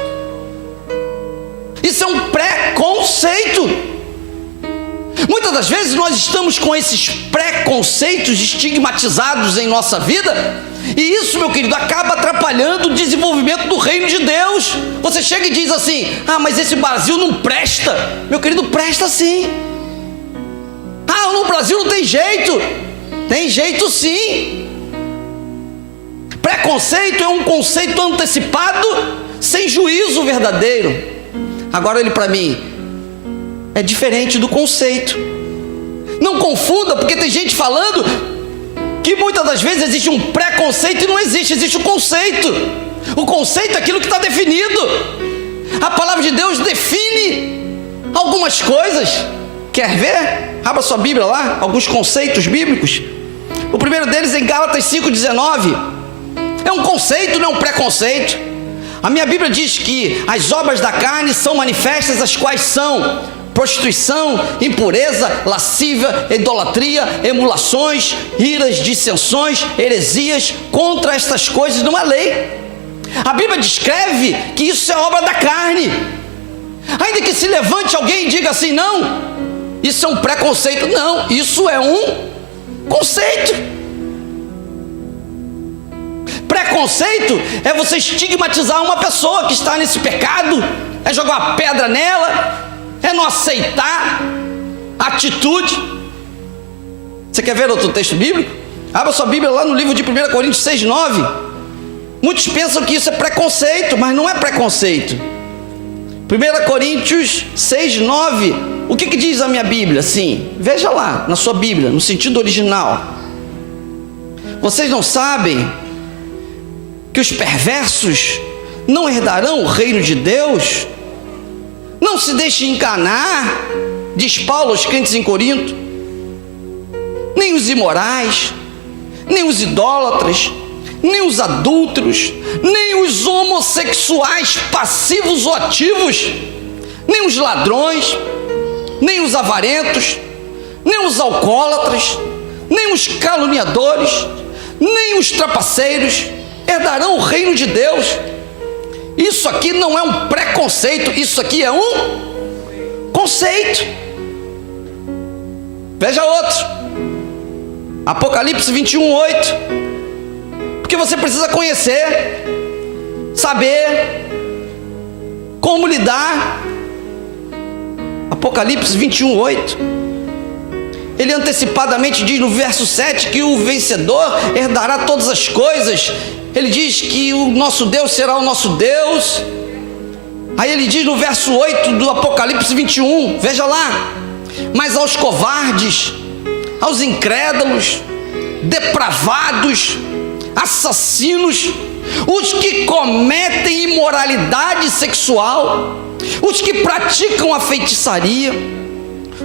Isso é um preconceito. Muitas das vezes nós estamos com esses preconceitos estigmatizados em nossa vida, e isso, meu querido, acaba atrapalhando o desenvolvimento do reino de Deus. Você chega e diz assim: ah, mas esse Brasil não presta. Meu querido, presta sim. Ah, no Brasil não tem jeito. Tem jeito sim. Preconceito é um conceito antecipado, sem juízo verdadeiro. Agora olhe para mim, é diferente do conceito. Não confunda, porque tem gente falando que muitas das vezes existe um preconceito e não existe, existe o conceito. O conceito é aquilo que está definido. A palavra de Deus define algumas coisas Quer ver? Abra sua Bíblia lá, alguns conceitos bíblicos. O primeiro deles é em Gálatas 5,19. É um conceito, não é um preconceito. A minha Bíblia diz que as obras da carne são manifestas, as quais são prostituição, impureza, lascívia, idolatria, emulações, iras, dissensões, heresias. Contra estas coisas não há lei. A Bíblia descreve que isso é obra da carne. Ainda que se levante alguém e diga assim: não, isso é um preconceito. Não, isso é um conceito. Preconceito é você estigmatizar uma pessoa que está nesse pecado, é jogar uma pedra nela, é não aceitar a atitude. Você quer ver outro texto bíblico? Abra sua Bíblia lá no livro de 1 Coríntios 6,9. Muitos pensam que isso é preconceito, mas não é preconceito. 1 Coríntios 6,9. O que diz a minha Bíblia? Sim, veja lá na sua Bíblia, no sentido original. Vocês não sabem que os perversos não herdarão o reino de Deus? Não se deixe enganar, diz Paulo aos crentes em Corinto. Nem os imorais, nem os idólatras, nem os adúlteros, nem os homossexuais passivos ou ativos, nem os ladrões, nem os avarentos, nem os alcoólatras, nem os caluniadores, nem os trapaceiros herdarão o reino de Deus. Isso aqui não é um preconceito, isso aqui é um conceito. Veja outro, Apocalipse 21:8. Porque você precisa conhecer, saber como lidar. Apocalipse 21:8. Ele antecipadamente diz no verso 7 que o vencedor herdará todas as coisas. Ele diz que o nosso Deus será o nosso Deus. Aí ele diz no verso 8 do Apocalipse 21, veja lá: mas aos covardes, aos incrédulos, depravados, assassinos, os que cometem imoralidade sexual, os que praticam a feitiçaria,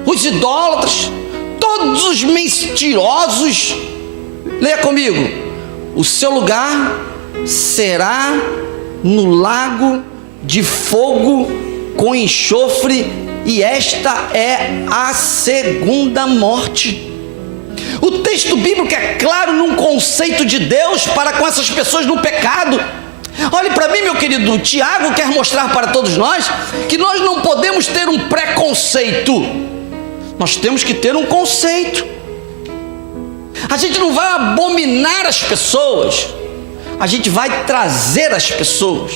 os idólatras, todos os mentirosos, leia comigo: o seu lugar será no lago de fogo com enxofre, e esta é a segunda morte. O texto bíblico é claro num conceito de Deus para com essas pessoas no pecado. Olhe para mim, meu querido, Tiago quer mostrar para todos nós que nós não podemos ter um preconceito, nós temos que ter um conceito. A gente não vai abominar as pessoas, a gente vai trazer as pessoas.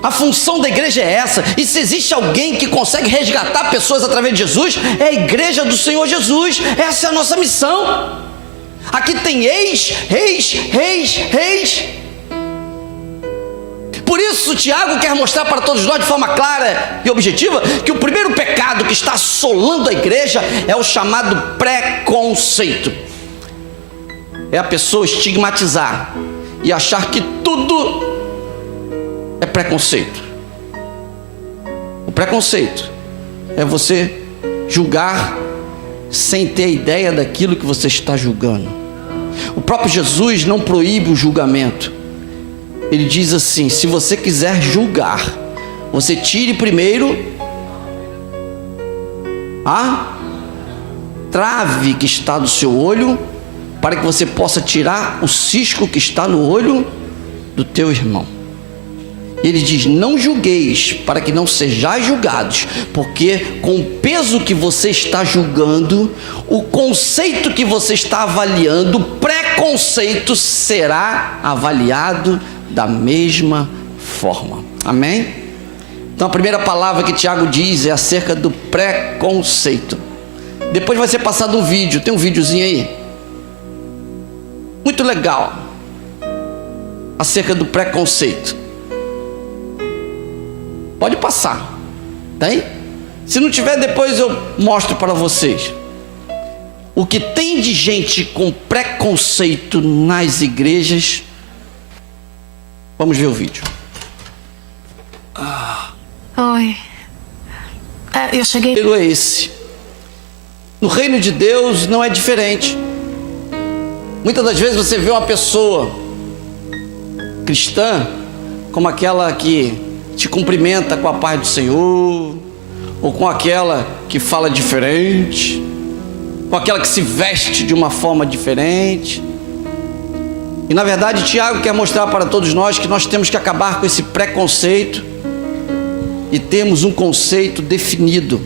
A função da igreja é essa. E se existe alguém que consegue resgatar pessoas através de Jesus, é a igreja do Senhor Jesus. Essa é a nossa missão. Aqui tem reis. Por isso Tiago quer mostrar para todos nós de forma clara e objetiva que o primeiro pecado que está assolando a igreja é o chamado preconceito. É a pessoa estigmatizar e achar que tudo é preconceito. O preconceito é você julgar sem ter ideia daquilo que você está julgando. O próprio Jesus não proíbe o julgamento. Ele diz assim: se você quiser julgar, você tire primeiro a trave que está do seu olho, para que você possa tirar o cisco que está no olho do teu irmão. Ele diz: não julgueis, para que não sejais julgados, porque com o peso que você está julgando, o conceito que você está avaliando, o preconceito será avaliado da mesma forma. Amém? Então a primeira palavra que Tiago diz é acerca do preconceito. Depois vai ser passado um vídeo, tem um videozinho aí, muito legal, acerca do preconceito. Pode passar, tem? Se não tiver, depois eu mostro para vocês. O que tem de gente com preconceito nas igrejas. Vamos ver o vídeo. Oi. Eu cheguei. É esse. No reino de Deus não é diferente. Muitas das vezes você vê uma pessoa cristã como aquela que te cumprimenta com a paz do Senhor, ou com aquela que fala diferente, com aquela que se veste de uma forma diferente. E na verdade Tiago quer mostrar para todos nós que nós temos que acabar com esse preconceito e temos um conceito definido,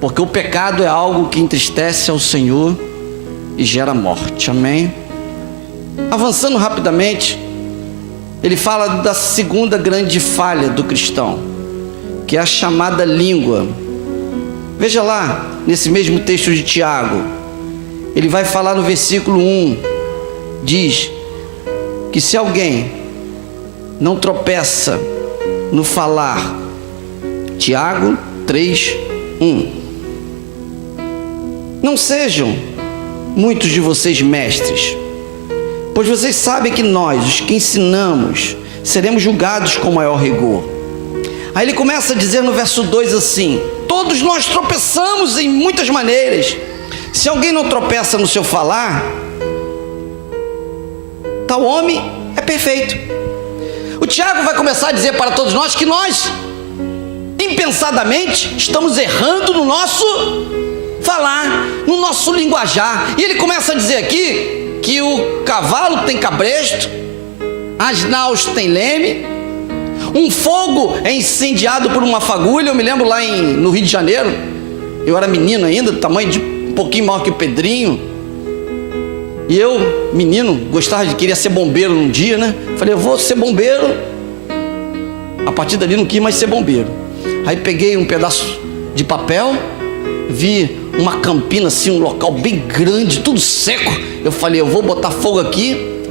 porque o pecado é algo que entristece ao Senhor e gera morte. Amém? Avançando rapidamente, ele fala da segunda grande falha do cristão, que é a chamada língua. Veja lá, nesse mesmo texto de Tiago, ele vai falar no versículo 1, diz que se alguém não tropeça no falar, Tiago 3:1, não sejam muitos de vocês mestres, pois vocês sabem que nós, os que ensinamos, seremos julgados com maior rigor. Aí ele começa a dizer no verso 2 assim: todos nós tropeçamos em muitas maneiras. Se alguém não tropeça no seu falar, tal homem é perfeito. O Tiago vai começar a dizer para todos nós que nós, impensadamente, estamos errando no nosso falar, no nosso linguajar. E ele começa a dizer aqui que o cavalo tem cabresto, as naus têm leme, um fogo é incendiado por uma fagulha. Eu me lembro lá no Rio de Janeiro, eu era menino ainda, do tamanho de um pouquinho maior que o Pedrinho, e eu, menino, queria ser bombeiro num dia, né? Falei, eu vou ser bombeiro. A partir dali não quis mais ser bombeiro. Aí peguei um pedaço de papel, vi uma campina assim, um local bem grande, tudo seco. Eu falei, eu vou botar fogo aqui,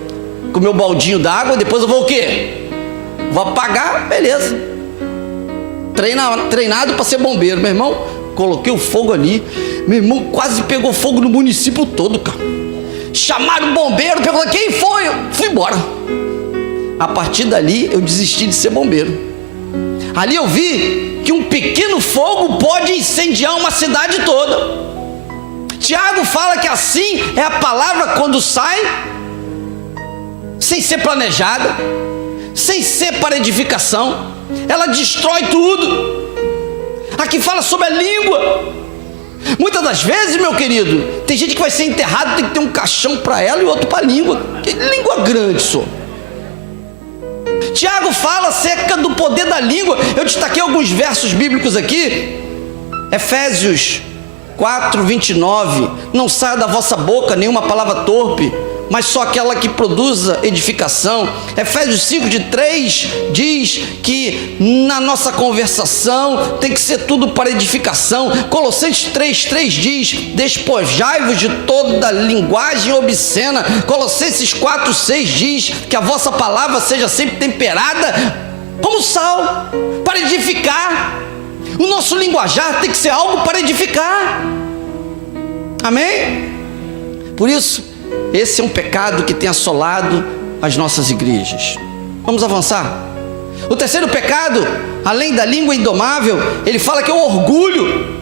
com meu baldinho d'água, depois eu vou o quê? Vou apagar, beleza. Treinado para ser bombeiro, meu irmão. Coloquei o fogo ali, meu irmão, quase pegou fogo no município todo, cara. Chamaram o bombeiro, perguntaram quem foi, eu fui embora. A partir dali eu desisti de ser bombeiro. Ali eu vi que um pequeno fogo pode incendiar uma cidade toda. Tiago fala que assim é a palavra quando sai, sem ser planejada, sem ser para edificação, ela destrói tudo. Aqui fala sobre a língua. Muitas das vezes, meu querido, tem gente que vai ser enterrado, tem que ter um caixão para ela e outro para a língua. Que língua grande, senhor. Tiago fala acerca do poder da língua. Eu destaquei alguns versos bíblicos aqui. Efésios 4:29, não saia da vossa boca nenhuma palavra torpe, mas só aquela que produza edificação. Efésios 5:3 diz que na nossa conversação tem que ser tudo para edificação. Colossenses 3:3 diz, despojai-vos de toda linguagem obscena. Colossenses 4:6 diz que a vossa palavra seja sempre temperada como sal, para edificar. O nosso linguajar tem que ser algo para edificar. Amém? Por isso, esse é um pecado que tem assolado as nossas igrejas. Vamos avançar. O terceiro pecado, além da língua indomável, ele fala que é o orgulho.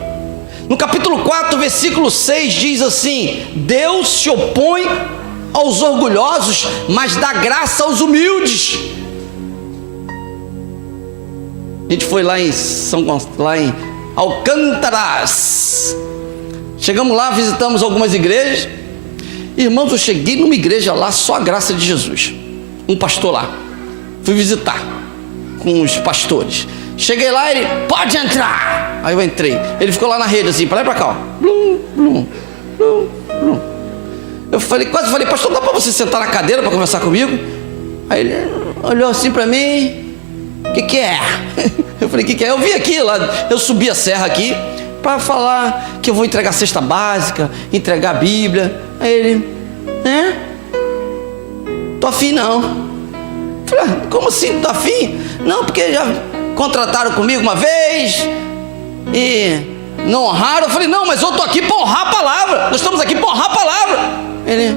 No capítulo 4, versículo 6 diz assim: Deus se opõe aos orgulhosos, mas dá graça aos humildes. A gente foi lá em Alcântaras. Chegamos lá, visitamos algumas igrejas. Irmãos, eu cheguei numa igreja lá, só a graça de Jesus. Um pastor lá. Fui visitar com os pastores. Cheguei lá, ele, pode entrar. Aí eu entrei. Ele ficou lá na rede assim, para lá e para cá, ó. Blum, blum, blum, blum. Eu quase falei, pastor, dá para você sentar na cadeira para conversar comigo? Aí ele olhou assim para mim. O que é? Eu falei, o que é? Eu vim aqui, eu subi a serra aqui para falar que eu vou entregar a cesta básica, entregar a Bíblia. Aí ele, tô afim não. Eu falei, como assim, tô afim? Não, porque já contrataram comigo uma vez e não honraram. Eu falei, não, mas eu tô aqui para honrar a palavra. Nós estamos aqui para honrar a palavra. Ele,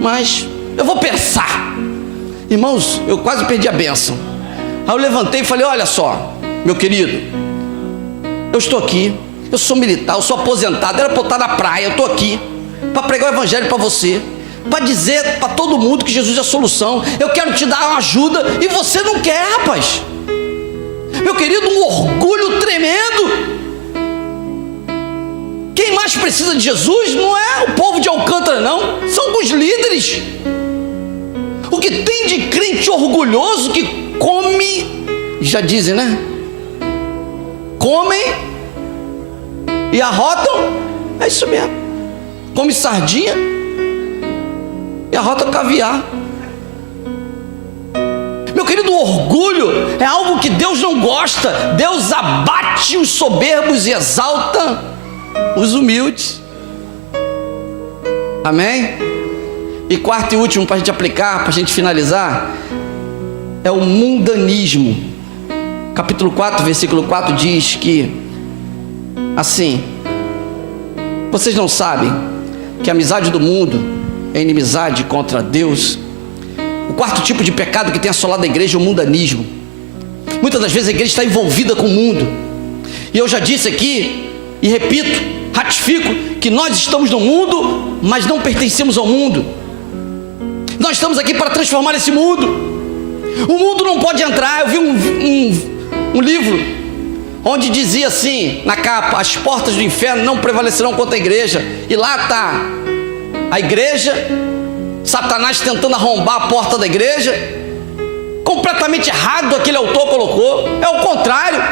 mas eu vou pensar. Irmãos, eu quase perdi a bênção. Aí eu levantei e falei, olha só, meu querido, eu estou aqui, Eu sou militar, eu sou aposentado, era para eu estar na praia, eu estou aqui para pregar o evangelho para você, para dizer para todo mundo que Jesus é a solução. Eu quero te dar uma ajuda e você não quer, rapaz. Meu querido, um orgulho tremendo. Quem mais precisa de Jesus não é o povo de Alcântara, não, são alguns líderes. O que tem de crente orgulhoso que come, já dizem, né? Comem e arrotam, é isso mesmo. Come sardinha e arrota caviar. Meu querido, o orgulho é algo que Deus não gosta. Deus abate os soberbos e exalta os humildes. Amém? E quarto e último, para a gente aplicar, para a gente finalizar, é o mundanismo. Capítulo 4, versículo 4 diz que assim: vocês não sabem que a amizade do mundo é inimizade contra Deus? O quarto tipo de pecado que tem assolado a igreja é o mundanismo. Muitas das vezes a igreja está envolvida com o mundo. E eu já disse aqui, e repito, ratifico, que nós estamos no mundo, mas não pertencemos ao mundo. Nós estamos aqui para transformar esse mundo. O mundo não pode entrar. Eu vi um livro onde dizia assim, na capa: as portas do inferno não prevalecerão contra a igreja. E lá está a igreja, Satanás tentando arrombar a porta da igreja. Completamente errado aquele autor colocou. É o contrário.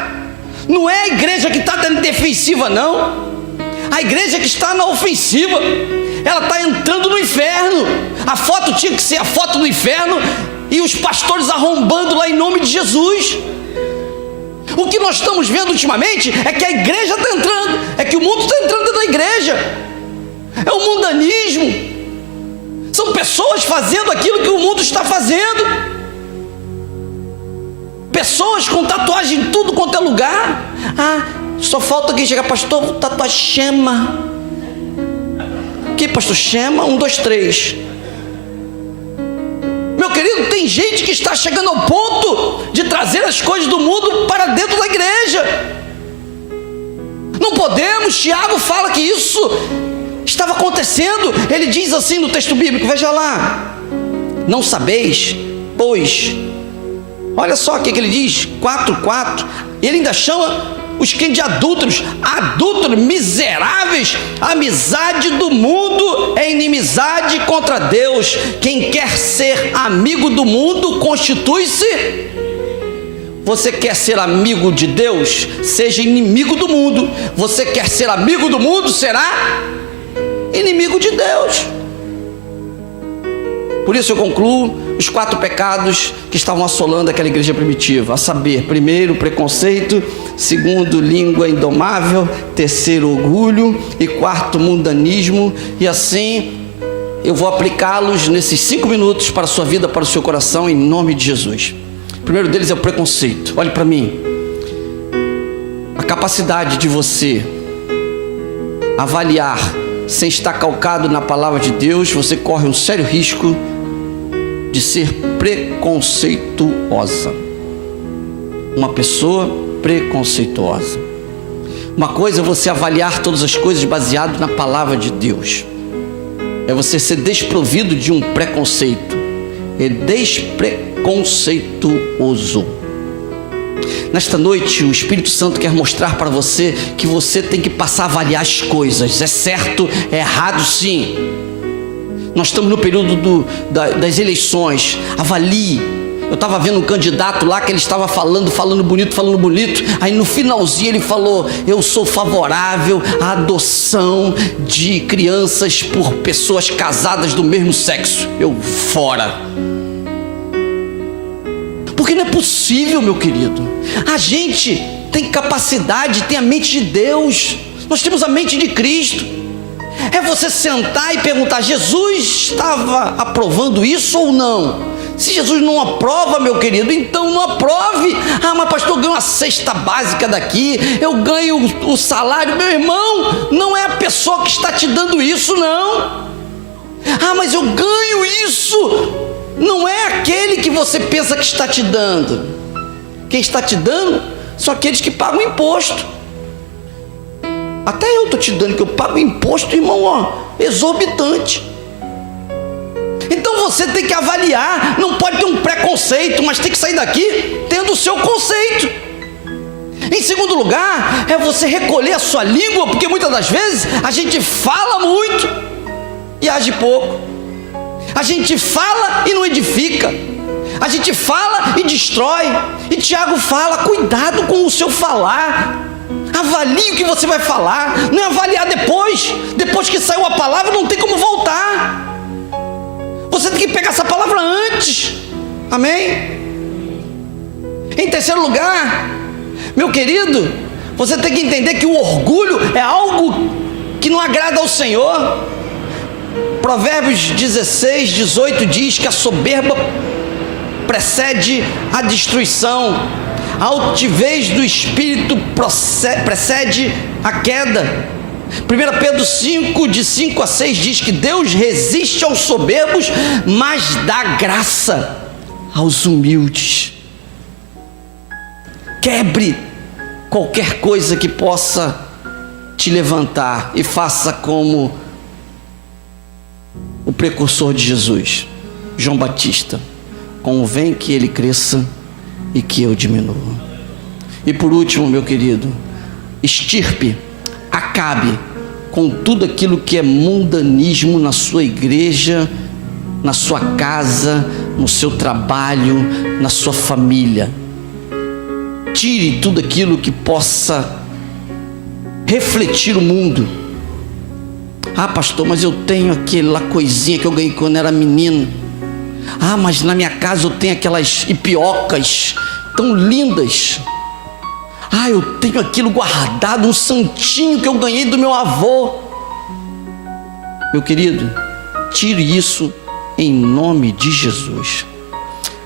Não é a igreja que está dando defensiva, não. A igreja que está na ofensiva. Ela está entrando no inferno. A foto tinha que ser a foto do inferno e os pastores arrombando lá em nome de Jesus. O que nós estamos vendo ultimamente é que a igreja está entrando, é que o mundo está entrando dentro da igreja. É o mundanismo. São pessoas fazendo aquilo que o mundo está fazendo. Pessoas com tatuagem em tudo quanto é lugar. Ah, só falta quem chegar: pastor, tatuagem chama. Que pastor? Chama 1, 2, 3. Meu querido, tem gente que está chegando ao ponto de trazer as coisas do mundo para dentro da igreja. Não podemos. Tiago fala que isso estava acontecendo. Ele diz assim no texto bíblico, veja lá: não sabeis, pois, olha só o que ele diz, 4:4. Ele ainda chama os crentes de adúlteros, miseráveis. A amizade do mundo é inimizade contra Deus. Quem quer ser amigo do mundo constitui-se. Você quer ser amigo de Deus? Seja inimigo do mundo. Você quer ser amigo do mundo? Será inimigo de Deus. Por isso eu concluo os 4 pecados que estavam assolando aquela igreja primitiva, a saber: primeiro, preconceito; segundo, língua indomável; terceiro, orgulho; e quarto, mundanismo. E assim eu vou aplicá-los nesses 5 minutos para a sua vida, para o seu coração, em nome de Jesus. O primeiro deles é o preconceito. Olhe para mim. A capacidade de você avaliar sem estar calcado na palavra de Deus, você corre um sério risco de ser preconceituosa. Uma pessoa preconceituosa. Uma coisa é você avaliar todas as coisas baseado na palavra de Deus. É você ser desprovido de um preconceito. É despreconceituoso. Nesta noite, o Espírito Santo quer mostrar para você que você tem que passar a avaliar as coisas. É certo, é errado, sim. Nós estamos no período das eleições. Avalie. Eu estava vendo um candidato lá que ele estava falando bonito. Aí no finalzinho ele falou: eu sou favorável à adoção de crianças por pessoas casadas do mesmo sexo. Eu, fora. Porque não é possível, meu querido. A gente tem capacidade, tem a mente de Deus. Nós temos a mente de Cristo. É você sentar e perguntar: Jesus estava aprovando isso ou não? Se Jesus não aprova, meu querido, então não aprove. Ah, mas pastor, eu ganho uma cesta básica daqui, eu ganho o salário. Meu irmão, não é a pessoa que está te dando isso, não. Ah, mas eu ganho isso. Não é aquele que você pensa que está te dando. Quem está te dando são aqueles que pagam imposto. Até eu estou te dando, que eu pago imposto, irmão, ó, exorbitante. Então você tem que avaliar, não pode ter um preconceito, mas tem que sair daqui tendo o seu conceito. Em segundo lugar, é você recolher a sua língua, porque muitas das vezes a gente fala muito e age pouco. A gente fala e não edifica. A gente fala e destrói. E Tiago fala, cuidado com o seu falar. Avalie o que você vai falar. Não é avaliar depois. Depois que saiu a palavra, não tem como voltar. Você tem que pegar essa palavra antes. Amém? Em terceiro lugar, meu querido, você tem que entender que o orgulho é algo que não agrada ao Senhor. Provérbios 16, 18 diz que a soberba precede a destruição, a altivez do espírito precede a queda. 1 Pedro 5, de 5 a 6 diz que Deus resiste aos soberbos, mas dá graça aos humildes. Quebre qualquer coisa que possa te levantar e faça como o precursor de Jesus, João Batista: convém que ele cresça e que eu diminua. E por último, meu querido, extirpe, acabe com tudo aquilo que é mundanismo na sua igreja, na sua casa, no seu trabalho, na sua família. Tire tudo aquilo que possa refletir o mundo. Ah, pastor, mas eu tenho aquela coisinha que eu ganhei quando era menino. Ah, mas na minha casa eu tenho aquelas ipiocas tão lindas. Ah, eu tenho aquilo guardado, um santinho que eu ganhei do meu avô. Meu querido, tire isso em nome de Jesus.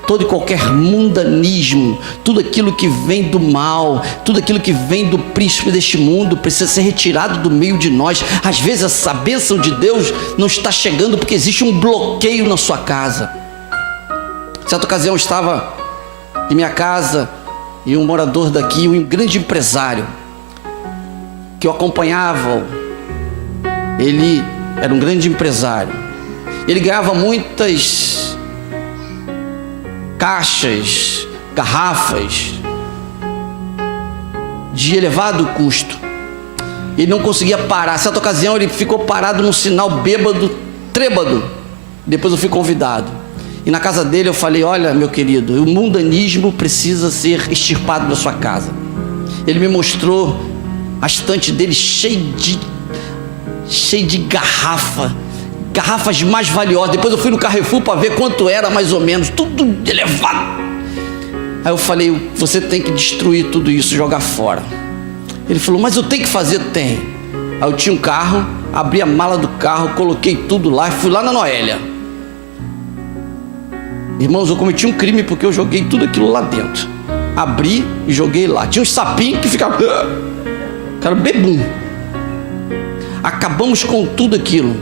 Todo e qualquer mundanismo, tudo aquilo que vem do mal, tudo aquilo que vem do príncipe deste mundo, precisa ser retirado do meio de nós. Às vezes essa bênção de Deus não está chegando porque existe um bloqueio na sua casa. Certa ocasião eu estava em minha casa e um morador daqui, um grande empresário que eu acompanhava, ele era um grande empresário. Ele ganhava muitas caixas, garrafas de elevado custo. Ele não conseguia parar. Certa ocasião ele ficou parado num sinal bêbado, trêbado. Depois eu fui convidado. E na casa dele eu falei: olha, meu querido, o mundanismo precisa ser extirpado da sua casa. Ele me mostrou a estante dele cheia de garrafas mais valiosas. Depois eu fui no Carrefour para ver quanto era mais ou menos, tudo elevado. Aí eu falei: você tem que destruir tudo isso, jogar fora. Ele falou: mas eu tenho que fazer? Tem. Aí eu tinha um carro, abri a mala do carro, coloquei tudo lá e fui lá na Noélia. Irmãos, eu cometi um crime porque eu joguei tudo aquilo lá dentro. Abri e joguei lá. Tinha uns sapinhos que ficavam, cara, bebum. Acabamos com tudo aquilo.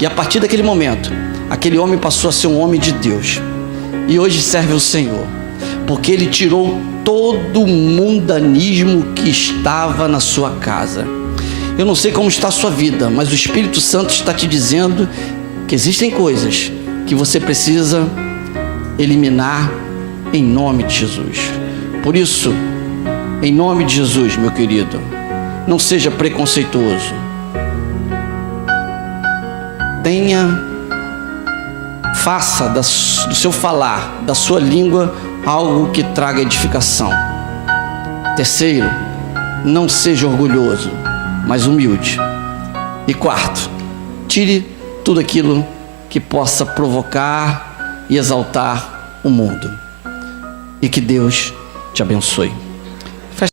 E a partir daquele momento, aquele homem passou a ser um homem de Deus. E hoje serve ao Senhor, porque ele tirou todo o mundanismo que estava na sua casa. Eu não sei como está a sua vida, mas o Espírito Santo está te dizendo que existem coisas que você precisa eliminar em nome de Jesus. Por isso, em nome de Jesus, meu querido, não seja preconceituoso. Faça do seu falar, da sua língua, algo que traga edificação. Terceiro, não seja orgulhoso, mas humilde. E quarto, tire tudo aquilo que possa provocar e exaltar o mundo. E que Deus te abençoe.